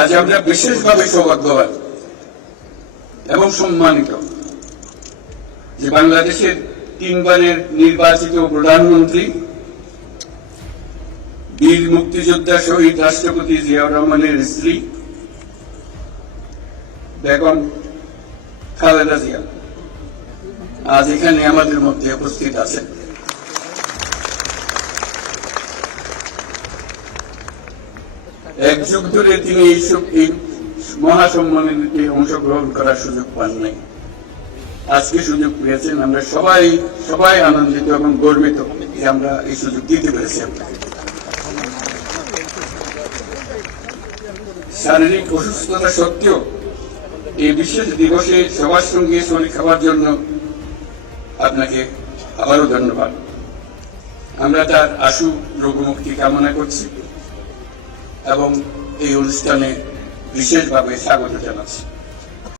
আজ আমরা বিশেষভাবে সৌভাগ্যবান এবং সম্মানিত যে বাংলাদেশের তিনবারের নির্বাচিত প্রধানমন্ত্রী বীর মুক্তিযোদ্ধা শহীদ রাষ্ট্রপতি জিয়াউর রহমানের স্ত্রী বেগম খালেদা জিয়া আজ এখানে আমাদের মধ্যে উপস্থিত আছেন। এক যুগ ধরে তিনি এই মহাসম্মেলনে অংশগ্রহণ করার সুযোগ পান নাই, আজকে সুযোগ পেয়েছেন। আমরা সবাই আনন্দিত এবং গর্বিত যে আমরা এই সুযোগ দিতে পেরেছি। শারীরিক অসুস্থতা সত্ত্বেও এই বিশেষ দিবসে সবার সঙ্গে শরীর খাওয়ার জন্য আপনাকে আবারও ধন্যবাদ। আমরা তার আশু রোগমুক্তি কামনা করছি এবং এই অনুষ্ঠানে বিশেষভাবে স্বাগত জানাচ্ছি।